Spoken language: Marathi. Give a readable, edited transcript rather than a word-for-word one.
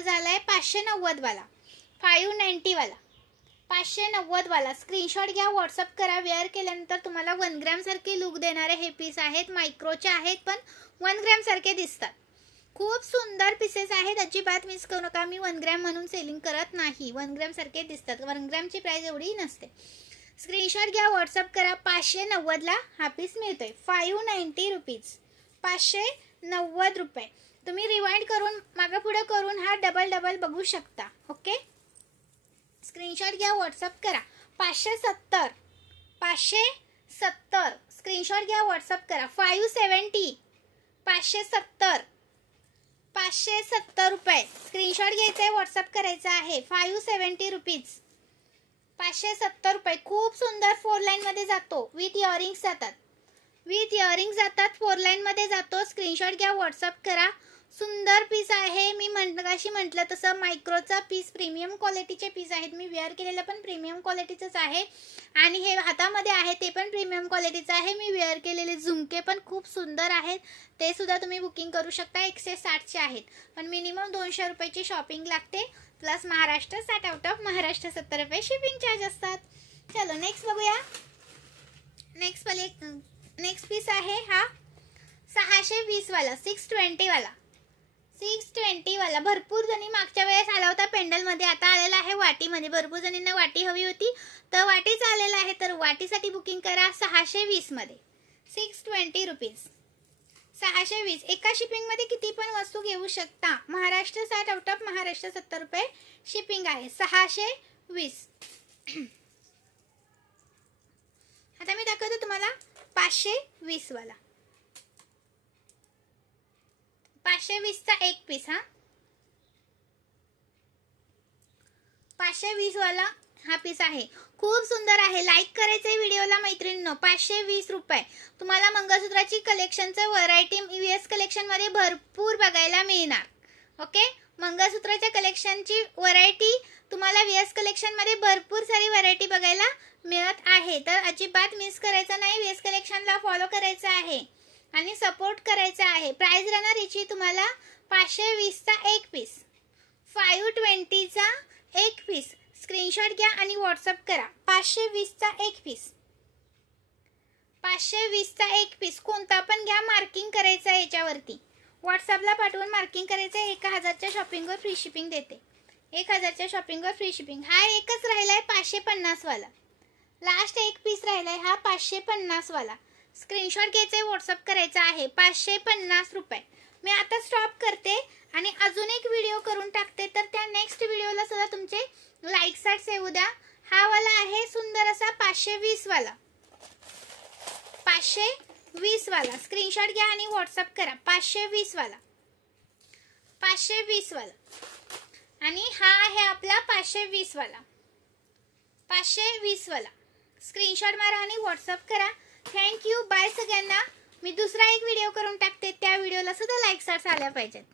झालाय 590 वाला, 590 वाला, 590 वाला. स्क्रीनशॉट घ्या, व्हॉट्सअप करा. वेअर केल्यानंतर तुम्हाला 1 ग्रॅम सारखे लुक देणारे हे पीस आहेत. मायक्रोचे आहेत पण 1 ग्रॅम सारखे दिसतात. खूप सुंदर पीसेस आहेत, अजिबात मिस करू नका. मी 1 ग्रॅम म्हणून सेलिंग करत नाही, 1 ग्रॅम सारखे दिसतात. 1 ग्रॅमची प्राइस एवढी नसते. स्क्रीनशॉट घ्या, व्हॉट्सअप करा. 590 ला हा पीस मिळतोय. 590 रुपीज, 590 रुपये. तुम्ही रिवाइंड करून मागं पुढे करून हा डबल बघू शकता. ओके, स्क्रीनशॉट घ्या, व्हॉट्सअप करा. 570, 570 स्क्रीनशॉट घ्या, व्हॉट्सअप करा. 570, 570, 570 रुपये. स्क्रीनशॉट घ्यायचा आहे, व्हॉट्सअप करायचा आहे. 570 रुपीज, 570 रुपये. खूप सुंदर 4 लाईन मध्ये जातो. विथ इयरिंग्स जातात, विथ इयरिंग्स जातात. 4 लाईन मध्ये जातो. स्क्रीनशॉट घ्या, व्हॉट्सअप करा. सुंदर पीस आहे. मी मगाशी म्हटलं तसं मायक्रोचा पीस, प्रीमियम क्वालिटीचे पीस आहेत. मी वेअर केलेलं पण प्रीमियम क्वालिटीचंच आहे आणि हे हातामध्ये आहे ते पण प्रीमियम क्वालिटीचं आहे. मी वेअर केलेले झुमके पण खूप सुंदर आहेत, ते सुद्धा तुम्ही बुकिंग करू शकता. 160चे आहेत पण मिनिमम 200 रुपयाची शॉपिंग लागते. Plus Maharashtra 60, out of Maharashtra 70 रुपये शिपिंग चार्ज असतात. चलो नेक्स्ट बघूया. नेक्स्ट पीस आहे हा 620 वाला, 620 वाला, 620 वाला. भरपूर जणी मागच्या वेळेस आला होता पेंडल मध्ये, आता आलेला आहे वाटीमध्ये. भरपूर जणींना वाटी हवी होती तर वाटीच आलेला आहे, तर वाटीसाठी बुकिंग करा. 620 मध्ये, 620 रुपीज, 620. एका शिपिंग मध्ये किती पण वस्तू घेऊ शकता. महाराष्ट्र 60, आउट ऑफ महाराष्ट्र 70 रुपये शिपिंग आहे. 620. आता मी दाखवतो तुम्हाला 520 वाला, 520 चा एक पीस. हा 520 वाला हा पीस आहे. खूप सुंदर आहे. लाईक करायचंय व्हिडिओला मैत्रिणींनो. 520 रुपये. तुम्हाला मंगळसूत्राची कलेक्शनचं व्हरायटी यूएस कलेक्शन मध्ये भरपूर बघायला मिळणार. ओके, मंगळसूत्राच्या कलेक्शनची व्हरायटी तुम्हाला यूएस कलेक्शन मध्ये भरपूर सारी व्हरायटी बघायला मिळत आहे, तर अजिबात मिस करायचं नाही. यूएस कलेक्शनला फॉलो करायचं आहे आणि सपोर्ट करायचा आहे. प्राइस राहणार याची तुम्हाला 520 चा एक पीस, 520 चा एक पीस. स्क्रीनशॉट घ्या आणि व्हॉट्सअप करा. 520 चा एक पीस, 520 चा एक पीस. कोणता पण घ्या, मार्किंग करायचं आहे याच्यावरती. व्हॉट्सअपला पाठवून मार्किंग करायचं आहे. 1000च्या शॉपिंगवर फ्री शिपिंग देते. 1000च्या शॉपिंगवर फ्री शिपिंग. हा एकच राहिलाय 550 वाला. लास्ट एक पीस राहिलाय हा 550 वाला. स्क्रीनशॉट घ्यायचा, व्हॉट्सअप करायचा आहे. 550 रुपये. मी आता स्टॉप करते आणि अजून एक व्हिडिओ करून टाकते, तर त्या नेक्स्ट व्हिडिओला सुद्धा तुमचे लाईक्स येऊ द्या. हा वाला आहे सुंदर असा 520 वाला, 520 वाला. स्क्रीनशॉट घ्या आणि व्हॉट्सअप करा. 520 वाला, 520 वाला. आणि हा आहे आपला 520 वाला, 520 वाला. स्क्रीनशॉट मारा आणि व्हॉट्सअप करा. थँक्यू, बाय सगळ्यांना. मी दुसरा एक व्हिडिओ करून टाकते, त्या व्हिडिओला सुद्धा लाईक्स आल्या पाहिजेत.